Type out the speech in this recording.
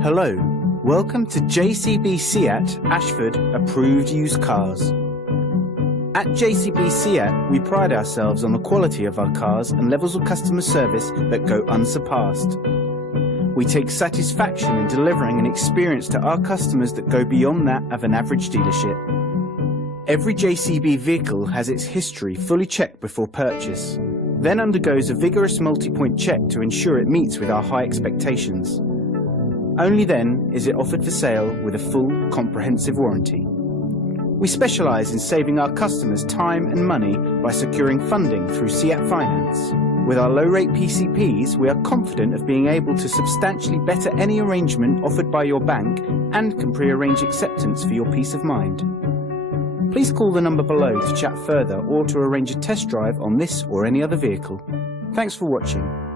Hello, welcome to JCB Seat Ashford Approved Used Cars. At JCB Seat, we pride ourselves on the quality of our cars and levels of customer service that go unsurpassed. We take satisfaction in delivering an experience to our customers that go beyond that of an average dealership. Every JCB vehicle has its history fully checked before purchase, then undergoes a vigorous multi-point check to ensure it meets with our high expectations. Only then is it offered for sale with a full, comprehensive warranty. We specialise in saving our customers time and money by securing funding through Seat Finance. With our low-rate PCPs, we are confident of being able to substantially better any arrangement offered by your bank and can pre-arrange acceptance for your peace of mind. Please call the number below to chat further or to arrange a test drive on this or any other vehicle. Thanks for watching.